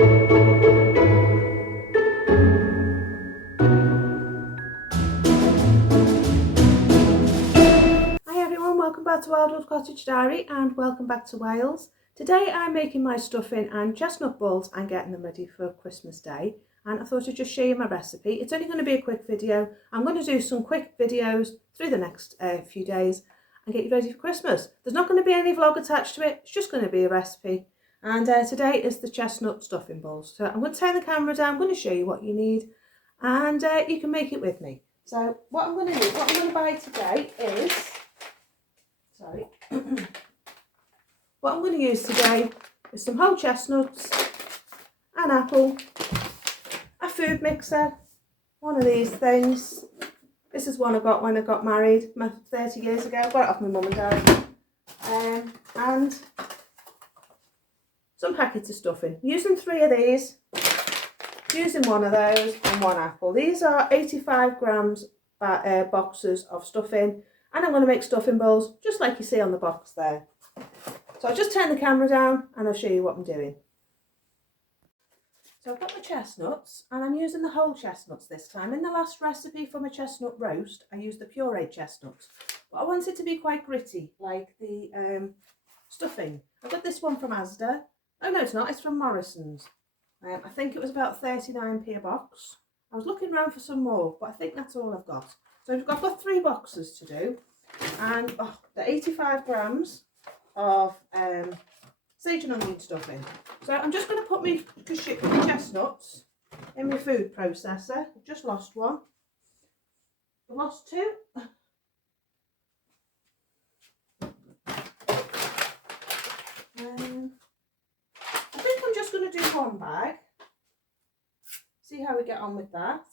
Welcome back to Wildwood Cottage Diary and welcome back to Wales. Today I'm making my stuffing and chestnut balls and getting them ready for Christmas Day, and I thought I'd just show you my recipe. It's only going to be a quick video. I'm going to do some quick videos through the next few days and get you ready for Christmas. There's not going to be any vlog attached to it, it's just going to be a recipe. And today is the chestnut stuffing balls. So I'm going to turn the camera down, I'm going to show you what you need and you can make it with me. So what I'm going to do, what I'm going to buy today is... Sorry. What I'm going to use today is some whole chestnuts, an apple, a food mixer, one of these things. This is one I got when I got married 30 years ago. I got it off my mum and dad. And some packets of stuffing. Using 3 of these, using one of those and one apple. These are 85 grams boxes of stuffing. And I'm going to make stuffing balls just like you see on the box there. So I'll just turn the camera down and I'll show you what I'm doing. So I've got my chestnuts and I'm using the whole chestnuts this time. In the last recipe for my chestnut roast, I used the pureed chestnuts. But I want it to be quite gritty, like the stuffing. I got this one from Asda. Oh no, it's not, it's from Morrison's. I think it was about 39p a box. I was looking around for some more, but I think that's all I've got. So I've got 3 boxes to do, and the 85 grams of sage and onion stuffing. So I'm just going to put my chestnuts in my food processor. I've just lost one. I've lost 2. I think I'm just going to do one bag. See how we get on with that.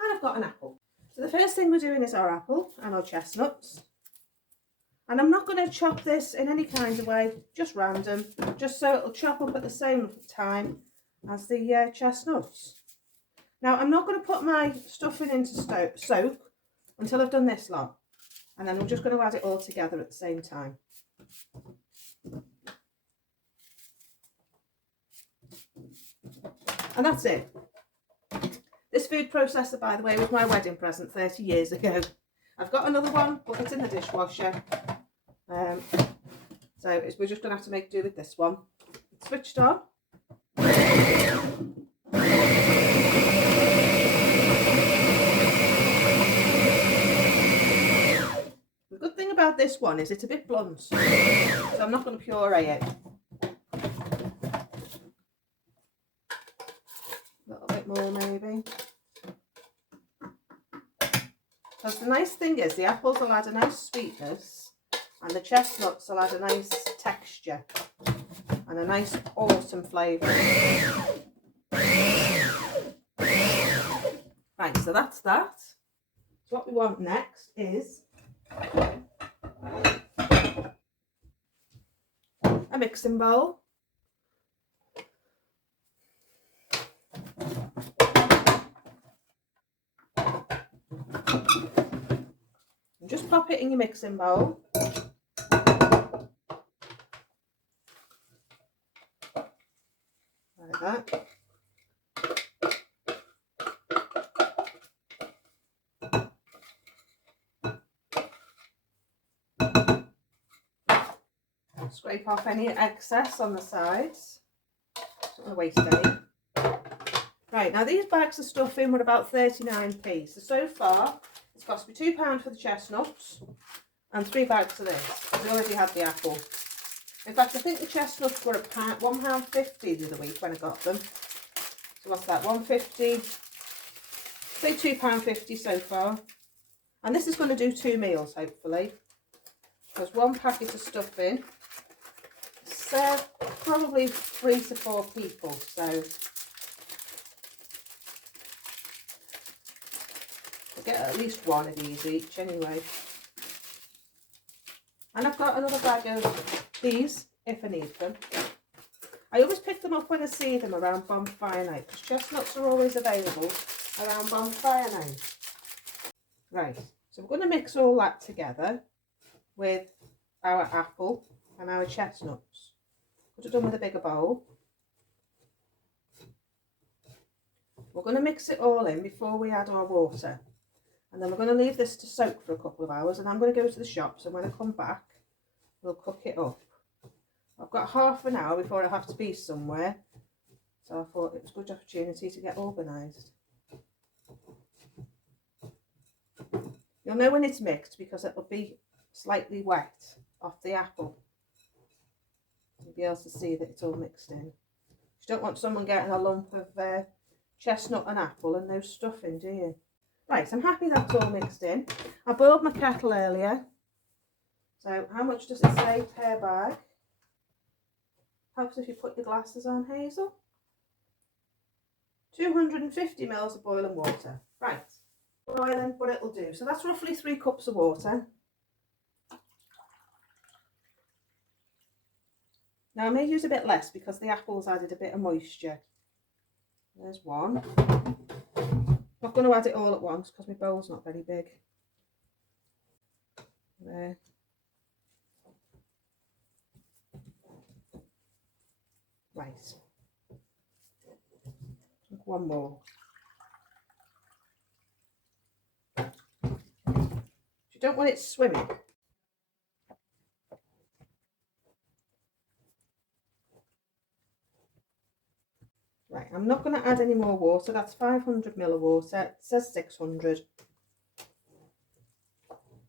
And I've got an apple. So the first thing we're doing is our apple and our chestnuts. And I'm not going to chop this in any kind of way, just random, just so it'll chop up at the same time as the chestnuts. Now I'm not going to put my stuffing into soak until I've done this lot. And then I'm just going to add it all together at the same time. And that's it. This food processor, by the way, was my wedding present 30 years ago. I've got another one, but it's in the dishwasher. So we're just going to have to make do with this one. It's switched on. The good thing about this one is it's a bit blunt, so I'm not going to puree it. A little bit more maybe. Because the nice thing is the apples will add a nice sweetness and the chestnuts will add a nice texture and a nice autumn flavour. Right, so that's that. So what we want next is a mixing bowl. And just pop it in your mixing bowl. Like that. Scrape off any excess on the sides. Don't want to waste any. Right, now these bags of stuffing were about 39p. So far, it's cost me £2 for the chestnuts and 3 bags of this. We already had the apple. In fact, I think the chestnuts were £1.50 the other week when I got them. So what's that? £1.50. Say £2.50 so far. And this is going to do 2 meals, hopefully. There's 1 packet of stuffing. Serve probably 3 to 4 people. So I'll get at least 1 of these each anyway. And I've got another bag of these if I need them. I always pick them up when I see them around bonfire night because chestnuts are always available around bonfire night. Right, so we're going to mix all that together with our apple and our chestnuts. Could have done with a bigger bowl. We're going to mix it all in before we add our water. And then we're going to leave this to soak for a couple of hours, and I'm going to go to the shops, and when I come back, we'll cook it up. I've got half an hour before I have to be somewhere, so I thought it was a good opportunity to get organised. You'll know when it's mixed because it'll be slightly wet off the apple. You'll be able to see that it's all mixed in. You don't want someone getting a lump of chestnut and apple and no stuffing, do you? Right, so I'm happy that's all mixed in. I boiled my kettle earlier. So how much does it say per bag? Helps if you put your glasses on, Hazel. 250 ml of boiling water. Right, boiling, what it'll do. So that's roughly 3 cups of water. Now I may use a bit less because the apples added a bit of moisture. There's one. Not going to add it all at once because my bowl's not very big. There. Right. One more. You don't want it swimming. Right, I'm not going to add any more water. That's 500 ml of water. It says 600.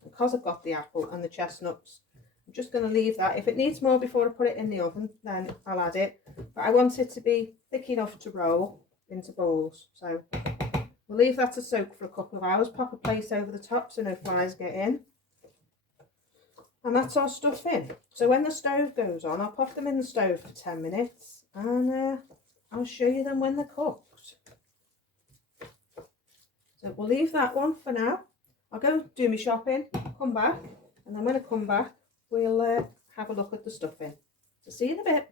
Because I've got the apple and the chestnuts, I'm just going to leave that. If it needs more before I put it in the oven, then I'll add it. But I want it to be thick enough to roll into balls. So we'll leave that to soak for a couple of hours. Pop a plate over the top so no flies get in. And that's our stuffing. So when the stove goes on, I'll pop them in the stove for 10 minutes and I'll show you them when they're cooked. So we'll leave that one for now. I'll go do my shopping, come back, and then when I come back, we'll have a look at the stuffing. So see you in a bit.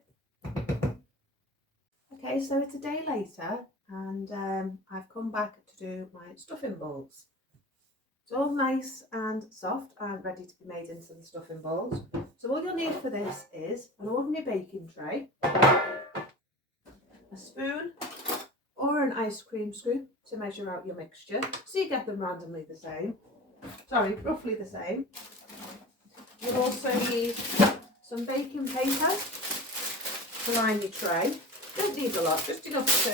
Okay, so it's a day later, and I've come back to do my stuffing balls. It's all nice and soft and ready to be made into the stuffing balls. So all you'll need for this is an ordinary baking tray, a spoon or an ice cream scoop to measure out your mixture, so you get them randomly the same. Sorry, roughly the same. You'll also need some baking paper to line your tray. Don't need a lot, just enough to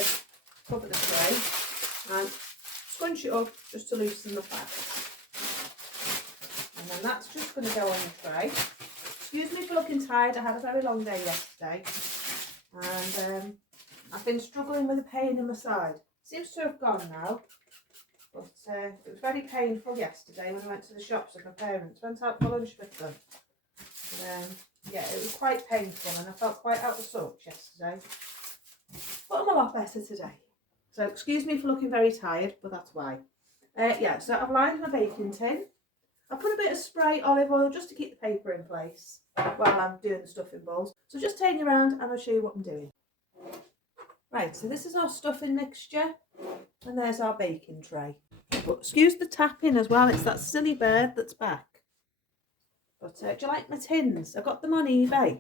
cover the tray, and scrunch it up just to loosen the fabric. And then that's just going to go on the tray. Excuse me for looking tired, I had a very long day yesterday, and I've been struggling with a pain in my side. Seems to have gone now, but it was very painful yesterday when I went to the shops with my parents. Went out for lunch with them. And, yeah, it was quite painful and I felt quite out of sorts yesterday. But I'm a lot better today. So excuse me for looking very tired, but that's why. Yeah, so I've lined my baking tin. I put a bit of spray olive oil just to keep the paper in place while I'm doing the stuffing balls. So just turn you around and I'll show you what I'm doing. Right, so this is our stuffing mixture and there's our baking tray. But excuse the tapping as well, it's that silly bird that's back. But do you like my tins? I got them on eBay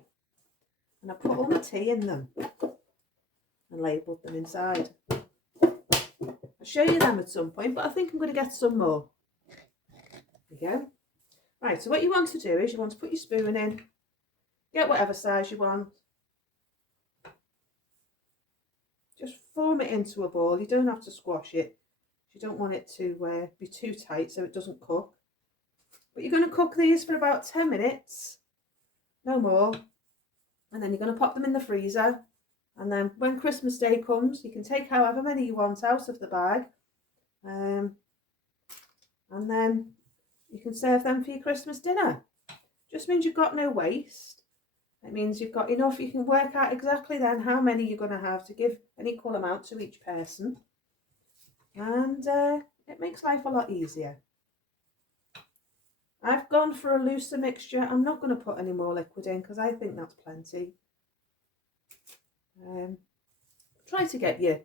and I put all my tea in them and labelled them inside. I'll show you them at some point, but I think I'm going to get some more. There you go. Right, so what you want to do is you want to put your spoon in, get whatever size you want. Just form it into a ball. You don't have to squash it. You don't want it to be too tight so it doesn't cook. But you're going to cook these for about 10 minutes, no more. And then you're going to pop them in the freezer. And then when Christmas Day comes, you can take however many you want out of the bag. And then you can serve them for your Christmas dinner. Just means you've got no waste. It means you've got enough. You can work out exactly then how many you're going to have to give an equal amount to each person. And it makes life a lot easier. I've gone for a looser mixture. I'm not going to put any more liquid in because I think that's plenty. Try to get your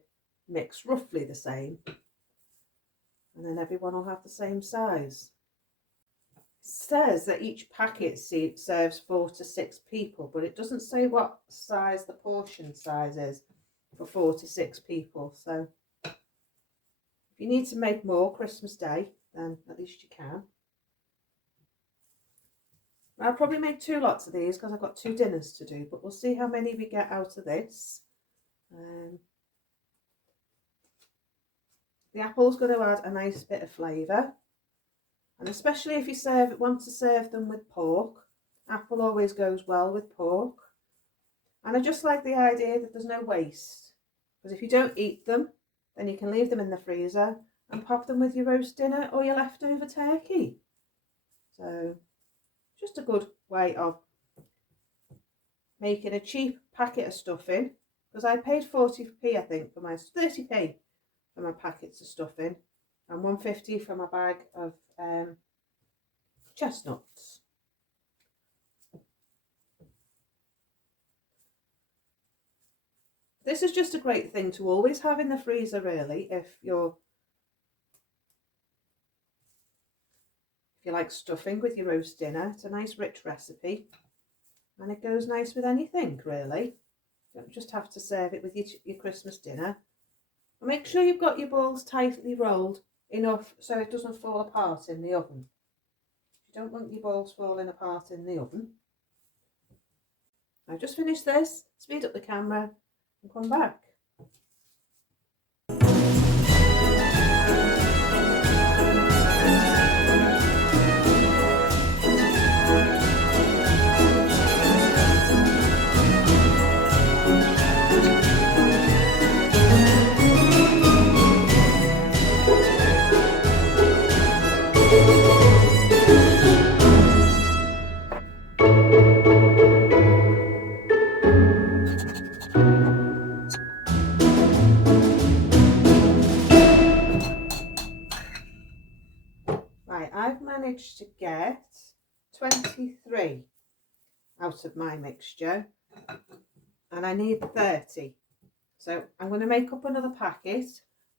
mix roughly the same. And then everyone will have the same size. It says that each packet serves 4 to 6 people, but it doesn't say what size the portion size is for 4 to 6 people. So you need to make more Christmas Day, then at least you can. I'll probably make 2 lots of these because I've got 2 dinners to do, but we'll see how many we get out of this. The apple's going to add a nice bit of flavour, and especially if you want to serve them with pork, apple always goes well with pork. And I just like the idea that there's no waste, because if you don't eat them, then you can leave them in the freezer and pop them with your roast dinner or your leftover turkey. So just a good way of making a cheap packet of stuffing, because I paid 40p, I think, for my 30p for my packets of stuffing, and 150 for my bag of chestnuts. This is just a great thing to always have in the freezer, really, if you like stuffing with your roast dinner. It's a nice rich recipe, and it goes nice with anything, really. You don't just have to serve it with your Christmas dinner. And make sure you've got your balls tightly rolled enough so it doesn't fall apart in the oven. You don't want your balls falling apart in the oven. I've just finished this, speed up the camera and come back. Right, I've managed to get 23 out of my mixture, and I need 30. So I'm going to make up another packet,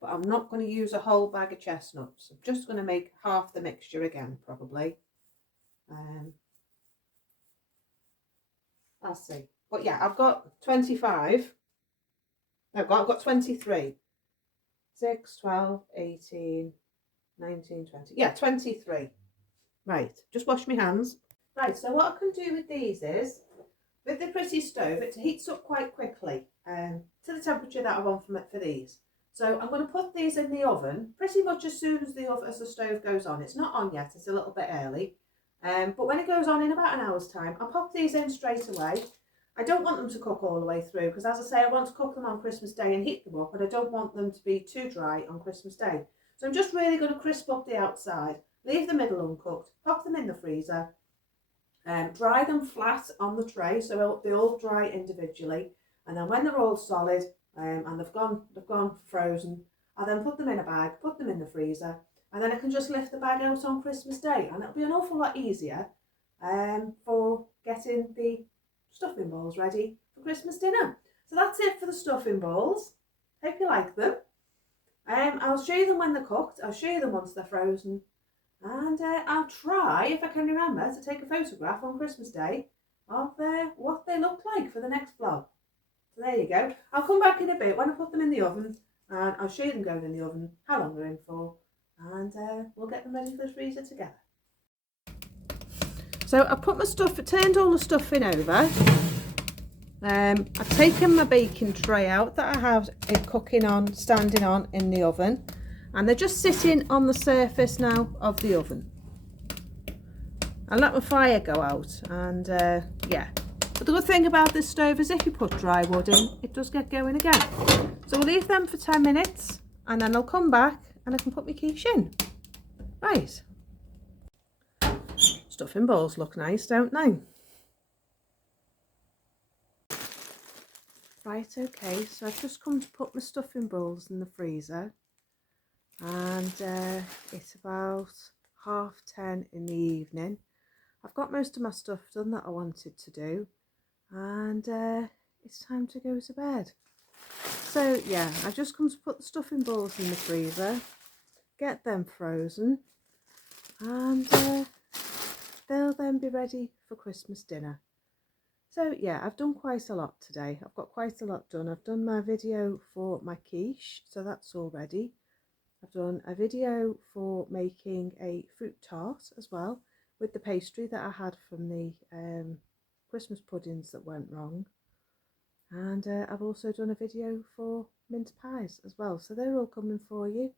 but I'm not going to use a whole bag of chestnuts. I'm just going to make half the mixture again, probably. I'll see. But yeah, I've got 25. No, I've got 23. 6, 12, 18, 19, 20. Yeah, 23. Right, just wash my hands. Right, so what I can do with these is, with the pretty stove, it heats up quite quickly to the temperature that I want from it for these. So I'm going to put these in the oven pretty much as soon as the stove goes on. It's not on yet, it's a little bit early. But when it goes on in about an hour's time, I'll pop these in straight away. I don't want them to cook all the way through, because as I say, I want to cook them on Christmas Day and heat them up, but I don't want them to be too dry on Christmas Day. So I'm just really going to crisp up the outside, leave the middle uncooked, pop them in the freezer, dry them flat on the tray so they all dry individually, and then when they're all solid and they've gone frozen, I then put them in a bag, put them in the freezer, and then I can just lift the bag out on Christmas Day, and it'll be an awful lot easier for getting the stuffing balls ready for Christmas dinner. So that's it for the stuffing balls. Hope you like them. I'll show you them when they're cooked. I'll show you them once they're frozen. And I'll try, if I can remember, to take a photograph on Christmas Day of what they look like for the next vlog. So there you go. I'll come back in a bit when I put them in the oven, and I'll show you them going in the oven, how long they're in for, and we'll get them ready for the freezer together. So I put my turned all the stuffing over. I've taken my baking tray out that I have it standing on in the oven, and they're just sitting on the surface now of the oven. I let my fire go out, and yeah. But the good thing about this stove is if you put dry wood in, it does get going again. So we'll leave them for 10 minutes, and then I'll come back and I can put my quiche in. Right. Stuffing balls look nice, don't they? Right, okay, so I've just come to put my stuffing balls in the freezer, and it's about 10:30 in the evening. I've got most of my stuff done that I wanted to do, and it's time to go to bed. So yeah, I've just come to put the stuffing balls in the freezer, get them frozen, and they'll then be ready for Christmas dinner. So yeah, I've done quite a lot today. I've got quite a lot done. I've done my video for my quiche, so that's all ready. I've done a video for making a fruit tart as well, with the pastry that I had from the Christmas puddings that went wrong. And I've also done a video for mince pies as well, so they're all coming for you.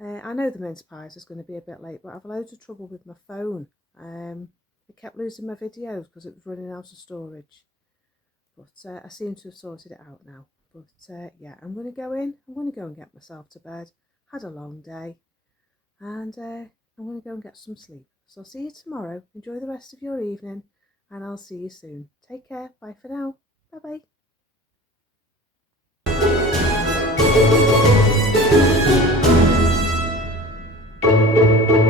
I know the mince pies is going to be a bit late, but I've had loads of trouble with my phone. I kept losing my videos because it was running out of storage, but I seem to have sorted it out now. But yeah, I'm going to go in, I'm going to go and get myself to bed. Had a long day, and I'm going to go and get some sleep. So I'll see you tomorrow. Enjoy the rest of your evening, and I'll see you soon. Take care. Bye for now. Bye bye.